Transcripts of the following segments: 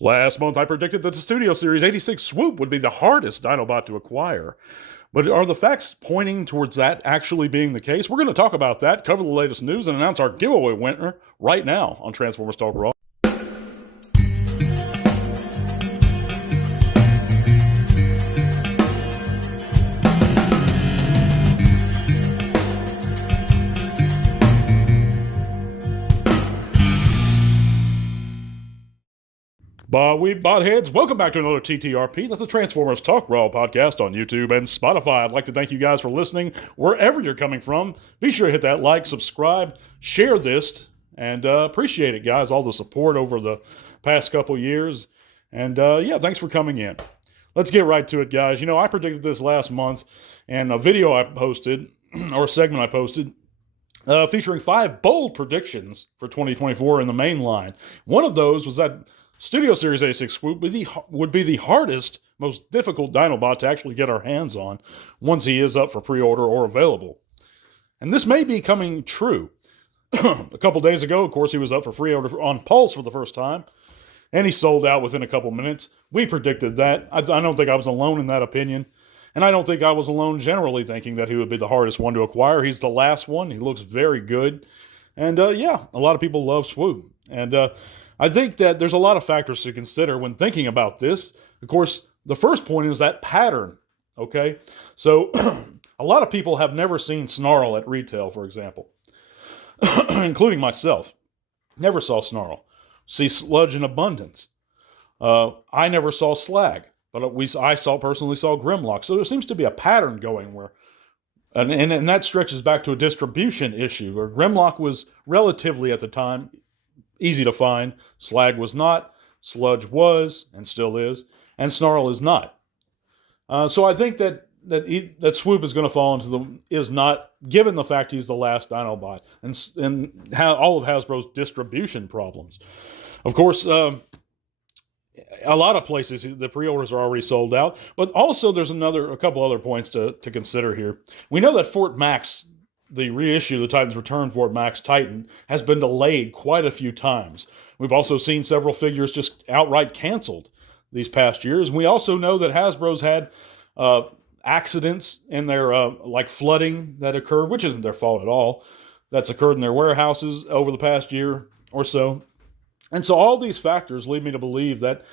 Last month, I predicted that the Studio Series 86 Swoop would be the hardest Dinobot to acquire. But are the facts pointing towards that actually being the case? We're going to talk about that, cover the latest news, and announce our giveaway winner right now on Transformers Talk Raw. Botheads, welcome back to another TTRP. That's the Transformers Talk Raw podcast on YouTube and Spotify. I'd like to thank you guys for listening wherever you're coming from. Be sure to hit that like, subscribe, share this, and appreciate it, guys, all the support over the past couple years. And yeah, thanks for coming in. Let's get right to it, guys. You know, I predicted this last month, and a video I posted, or a segment I posted, featuring 5 bold predictions for 2024 in the main line. One of those was that Studio Series A6 Swoop would be the hardest, most difficult Dinobot to actually get our hands on once he is up for pre-order or available. And this may be coming true. A couple days ago, of course, he was up for pre-order on Pulse for the first time, and he sold out within a couple minutes. We predicted that. I don't think I was alone in that opinion, and I don't think I was alone generally thinking that he would be the hardest one to acquire. He's the last one. He looks very good. And yeah, a lot of people love Swoop. And I think that there's a lot of factors to consider when thinking about this. Of course, the first point is that pattern, okay? So a lot of people have never seen Snarl at retail, for example, including myself. Never saw Snarl. See Sludge in abundance. I never saw Slag, but I personally saw Grimlock. So there seems to be a pattern going where, and that stretches back to a distribution issue, where Grimlock was relatively, at the time, easy to find. Slag was not. Sludge was, and still is. And Snarl is not. So I think that Swoop is going to fall into is not, given the fact he's the last Dinobot, and all of Hasbro's distribution problems. Of course, a lot of places, the pre-orders are already sold out, but also there's a couple other points to consider here. We know that Fort Max, the reissue, the Titans Return Fort Max Titan, has been delayed quite a few times. We've also seen several figures just outright canceled these past years. We also know that Hasbro's had accidents in their, like flooding that occurred, which isn't their fault at all, that's occurred in their warehouses over the past year or so. And so all these factors lead me to believe that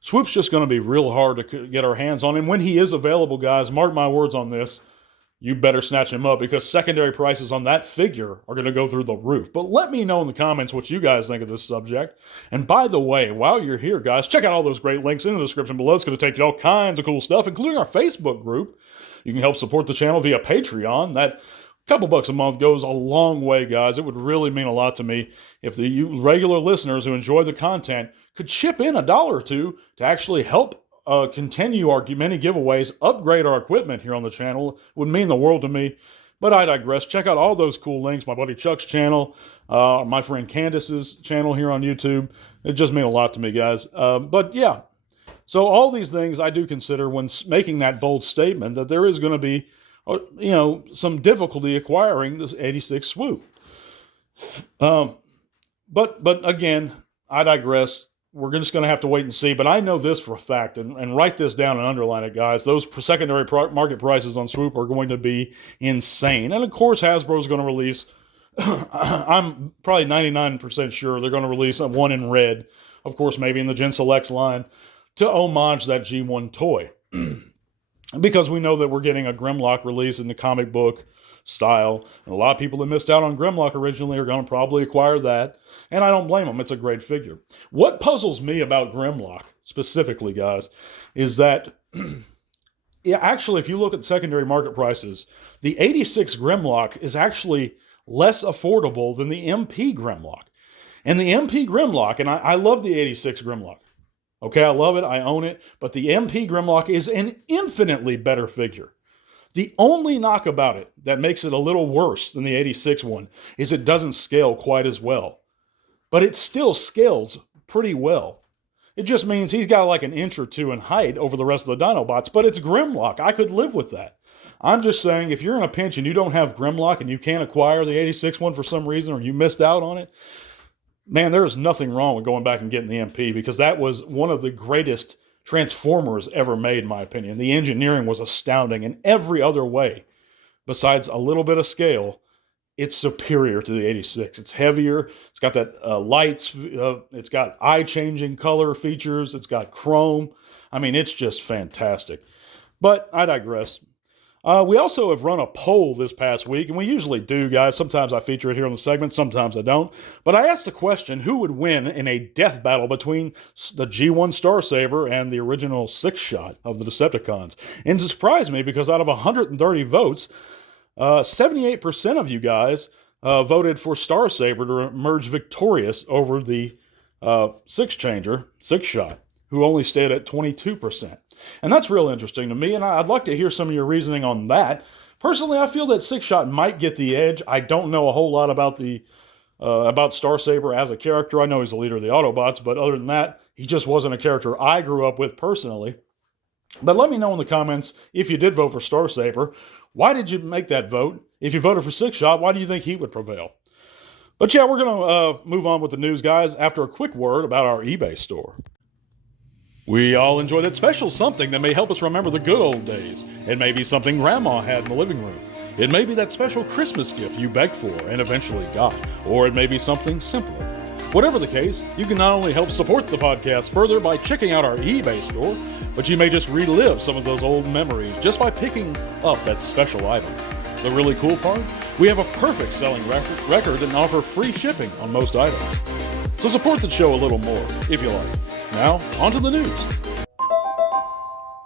Swoop's just going to be real hard to get our hands on. And when he is available, guys, mark my words on this, you better snatch him up, because secondary prices on that figure are going to go through the roof. But let me know in the comments what you guys think of this subject. And by the way, while you're here, guys, check out all those great links in the description below. It's going to take you all kinds of cool stuff, including our Facebook group. You can help support the channel via Patreon. That couple bucks a month goes a long way, guys. It would really mean a lot to me if you regular listeners who enjoy the content could chip in $1 or $2 to actually help continue our many giveaways, upgrade our equipment here on the channel. It would mean the world to me. But I digress. Check out all those cool links. My buddy Chuck's channel, my friend Candice's channel here on YouTube. It just mean a lot to me, guys. But yeah, so all these things I do consider when making that bold statement that there is going to be, some difficulty acquiring this 86 Swoop. But again, I digress. We're just going to have to wait and see. But I know this for a fact, and write this down and underline it, guys. Those secondary market prices on Swoop are going to be insane. And of course, Hasbro is going to release, I'm probably 99% sure they're going to release one in red, of course, maybe in the Gen Selects line, to homage that G1 toy. Because we know that we're getting a Grimlock release in the comic book style. And a lot of people that missed out on Grimlock originally are going to probably acquire that. And I don't blame them. It's a great figure. What puzzles me about Grimlock, specifically, guys, is that, yeah, actually, if you look at secondary market prices, the 86 Grimlock is actually less affordable than the MP Grimlock. And the MP Grimlock, and I love the 86 Grimlock. Okay, I love it. I own it. But the MP Grimlock is an infinitely better figure. The only knock about it that makes it a little worse than the 86 one is it doesn't scale quite as well. But it still scales pretty well. It just means he's got like an inch or two in height over the rest of the Dinobots, but it's Grimlock. I could live with that. I'm just saying, if you're in a pinch and you don't have Grimlock and you can't acquire the 86 one for some reason, or you missed out on it, man, there is nothing wrong with going back and getting the MP, because that was one of the greatest Transformers ever made, in my opinion. The engineering was astounding in every other way. Besides a little bit of scale, it's superior to the 86. It's heavier. It's got that lights. It's got eye-changing color features. It's got chrome. I mean, it's just fantastic. But I digress. We also have run a poll this past week, and we usually do, guys. Sometimes I feature it here on the segment, sometimes I don't. But I asked the question, who would win in a death battle between the G1 Starsaber and the original six-shot of the Decepticons? And it surprised me, because out of 130 votes, 78% of you guys voted for Starsaber to emerge victorious over the six-shot, who only stayed at 22%. And that's real interesting to me, and I'd like to hear some of your reasoning on that. Personally, I feel that six-shot might get the edge. I don't know a whole lot about Starsaber as a character. I know he's the leader of the Autobots, but other than that, he just wasn't a character I grew up with personally. But let me know in the comments, if you did vote for Starsaber, why did you make that vote? If you voted for six-shot, why do you think he would prevail? But yeah, we're going to move on with the news, guys, after a quick word about our eBay store. We all enjoy that special something that may help us remember the good old days. It may be something Grandma had in the living room. It may be that special Christmas gift you begged for and eventually got. Or it may be something simpler. Whatever the case, you can not only help support the podcast further by checking out our eBay store, but you may just relive some of those old memories just by picking up that special item. The really cool part? We have a perfect selling record and offer free shipping on most items. So support the show a little more, if you like. Now, on to the news.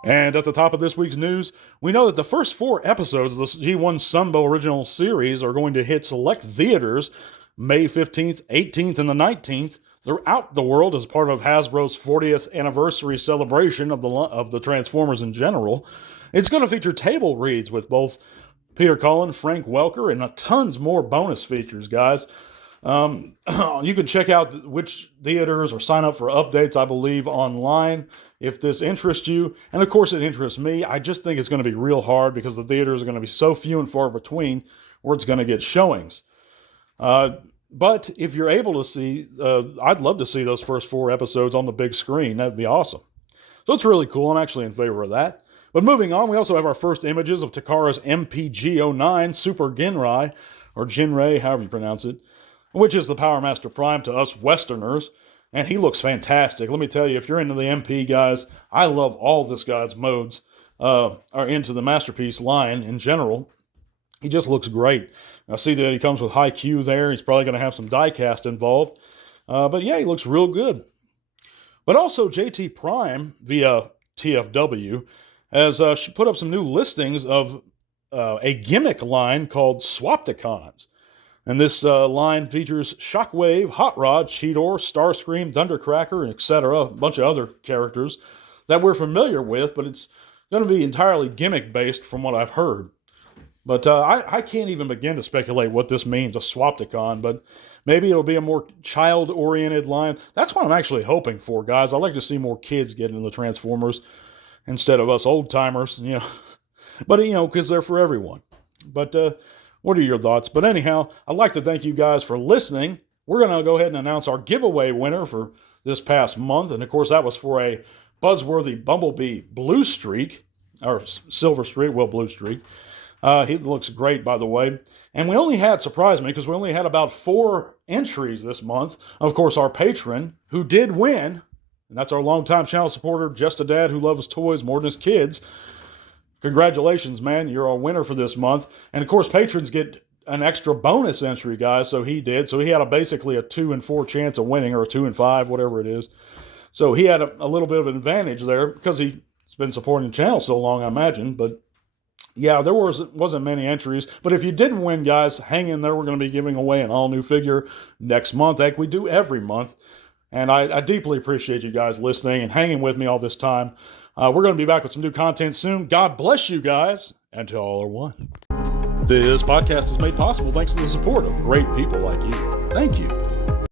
And at the top of this week's news, we know that the first 4 episodes of the G1 Sunbow original series are going to hit select theaters May 15th, 18th, and the 19th throughout the world as part of Hasbro's 40th anniversary celebration of the Transformers in general. It's going to feature table reads with both Peter Cullen, Frank Welker, and tons more bonus features, guys. You can check out which theaters or sign up for updates, I believe, online if this interests you. And of course, it interests me. I just think it's going to be real hard because the theaters are going to be so few and far between where it's going to get showings. But if you're able to see, I'd love to see those first 4 episodes on the big screen. That'd be awesome. So it's really cool. I'm actually in favor of that. But moving on, we also have our first images of Takara's MPG-09 Super Genrai, or Jinrai, however you pronounce it, which is the Power Master Prime to us Westerners, and he looks fantastic. Let me tell you, if you're into the MP, guys, I love all this guy's modes, are into the Masterpiece line in general. He just looks great. I see that he comes with high Q there. He's probably going to have some die-cast involved. But yeah, he looks real good. But also, JT Prime, via TFW, has put up some new listings of a gimmick line called Swapticons. And this line features Shockwave, Hot Rod, Cheetor, Starscream, Thundercracker, etc., a bunch of other characters that we're familiar with, but it's going to be entirely gimmick-based from what I've heard. But I can't even begin to speculate what this means, a Swapticon, but maybe it'll be a more child-oriented line. That's what I'm actually hoping for, guys. I'd like to see more kids get into the Transformers instead of us old-timers, you know. But, you know, because they're for everyone. But, what are your thoughts? But anyhow, I'd like to thank you guys for listening. We're going to go ahead and announce our giveaway winner for this past month. And of course, that was for a buzzworthy Bumblebee Blue Streak, or Silver Streak, well, Blue Streak. He looks great, by the way. And we only had, surprised me, because we only had about 4 entries this month. Of course, our patron, who did win, and that's our longtime channel supporter, Just a Dad Who Loves Toys More Than His Kids. Congratulations, man. You're our winner for this month. And, of course, patrons get an extra bonus entry, guys, so he did. So he had basically a 2 in 4 chance of winning, or a 2 in 5, whatever it is. So he had a little bit of an advantage there because he's been supporting the channel so long, I imagine. But, yeah, there wasn't many entries. But if you didn't win, guys, hang in there. We're going to be giving away an all-new figure next month, like we do every month. And I deeply appreciate you guys listening and hanging with me all this time. We're going to be back with some new content soon. God bless you guys, and to all are one. This podcast is made possible thanks to the support of great people like you. Thank you.